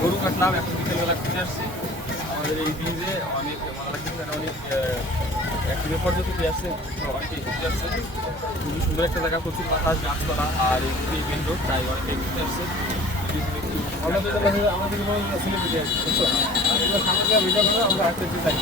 গরু কাটলাম, এখন বিকেলবেলা ঘুরে আসছি। আমাদের এই ব্রিজে অনেক অনেক একদিকে পর্যটক আসছে, অনেকেই ঘুরতে আসছে। খুবই সুন্দর একটা জায়গা, প্রচুর বাতাস, গাছপালা, আর এই মেন রোড, তাই অনেকেই ঘুরতে আসছে। আমাদের সেলিব্রিটি আসছে, বুঝছো? আর এগুলো সামনে ভিডিও করে আমরা আসতে চাই।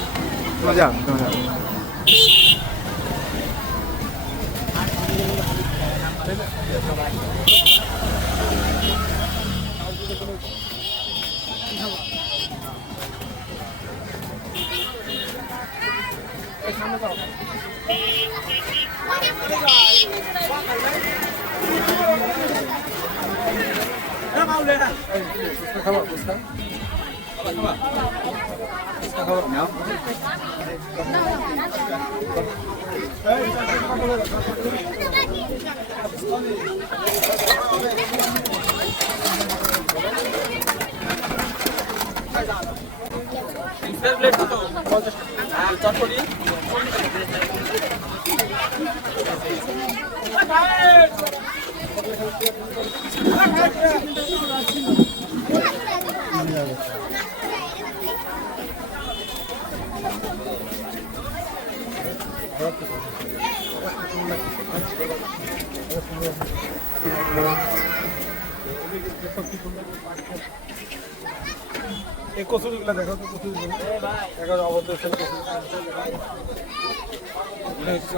এই কচুরিগুলো দেখো তো, কচুরিগুলো অবদ্ধ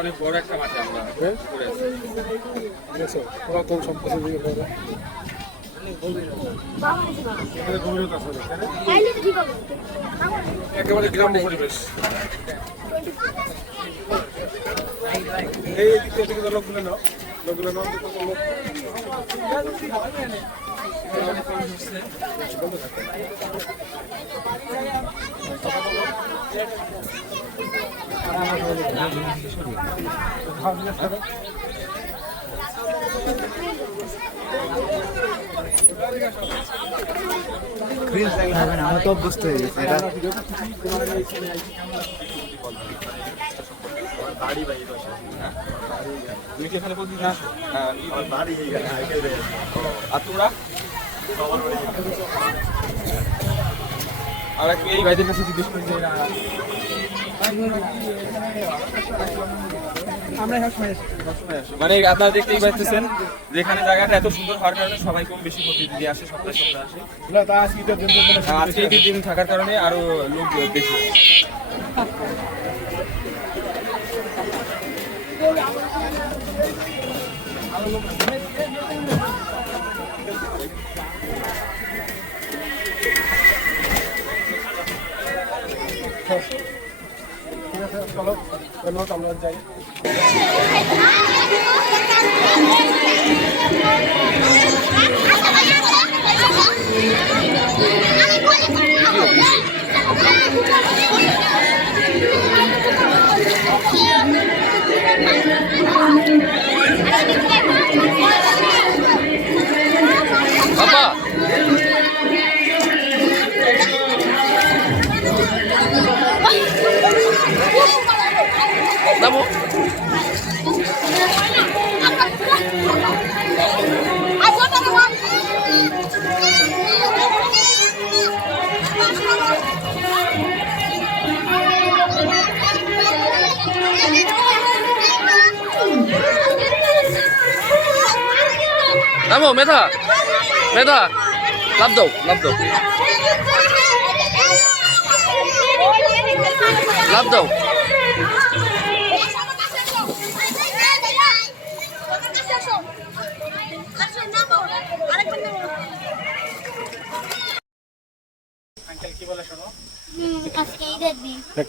অনেক বড় একটা মাছ আমরা পুরাতন সব কিছু একেবারে গ্রাম্য পরিবেশ। এই লোকগুলো নাও, লোকগুলো নাও, আমরা তো অভ্যস্ত হয়ে গেছি এটা। আর এই ভাইদের কাছে জিজ্ঞেস করি, মানে আপনারা দেখতেই পাচ্ছেন যেখানে জায়গাটা এত সুন্দর হওয়ার কারণে সবাই কম বেশি প্রতিদিন আসে, সপ্তাহে সপ্তাহে আসে। আজকে এই দিন থাকার কারণে আরো লোক বেশি। ঠিক আছে, চলো ধন্যবাদ, আমরা যাই। বাবা নামো। নামো মেধা, মেধা লাভ দাও, লাভ দাও, লাভ দাও।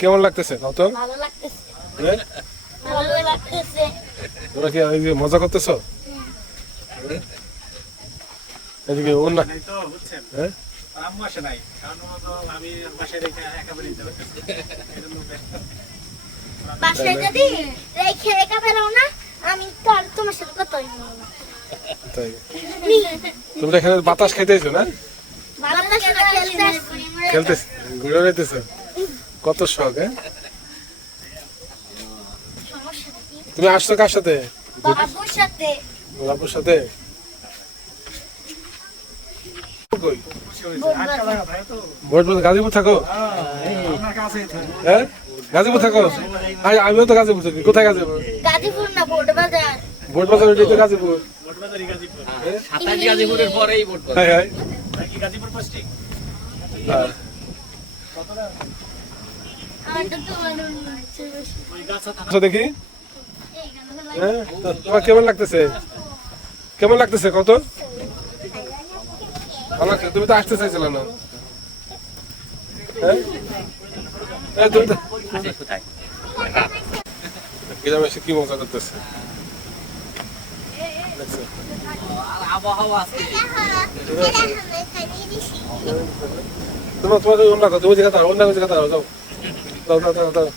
কেমন লাগতেছে? তোরা কি মজা করতেছ? এদিকে ওর না আম্মু আসে নাই, আমি বাসায় রেখে একেবারে বাসায় যদি রেখে একেবারে না, আমি তো আর তোমার সাথে কথা বলবো না। তাই তোমরা এখানে বাতাস খাইতেছো না? বাতাস খেলতেছ, ঘুরে বেড়াইতেছ, কত শখ। হ্যাঁ, তুমি আসছো কার সাথে? বাবুর সাথে বাবুর সাথে কই? ভোট বলতে গাজীপুর থাকো? হ্যাঁ গাজীপুর থাকো? আমিও তো গাজীপুর থাকি। কোথায় গাজীপুর? গাজীপুর না ভোট বাজার ভোট বাজার ওইটাই তো গাজীপুর। সাতাশ গাজীপুরের পরেই ভোট করে। হ্যাঁ হ্যাঁ হ্যাঁ। আমারটা তো ভালো লাগছে বেশি। আচ্ছা দেখি হ্যাঁ তো তোমার কেমন লাগতেছে? কেমন লাগতেছে কত? ভালো লাগছে। তুমি তো আসতে চাইছিলে না। হ্যাঁ এই তুমি তো গ্রামে এসে কি মজা করতেছে দেখছো? আবহাওয়া আছে। তোমার অন্য কথা তুমি যেখানে অন্য জায়গায় যাও যাও যাও যাও যাও